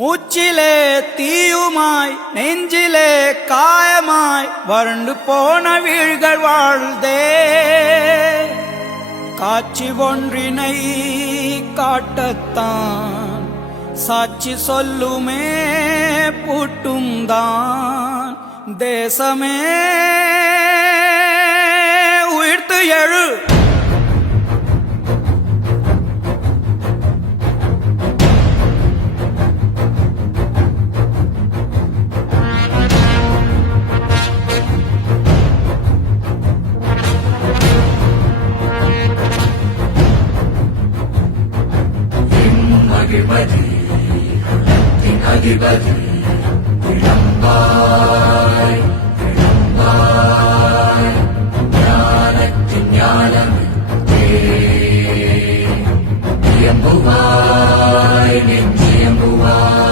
மூச்சிலே தீயுமாய் நெஞ்சிலே காயமாய் வறண்டு போன வீழ்கள் வாழ்தே. காட்சி ஒன்றினை காட்டத்தான் சாட்சி சொல்லுமே பூட்டும் தான். தேசமே உயிர்த்து எழு. அதிபதி அதிபதி விளம்பார்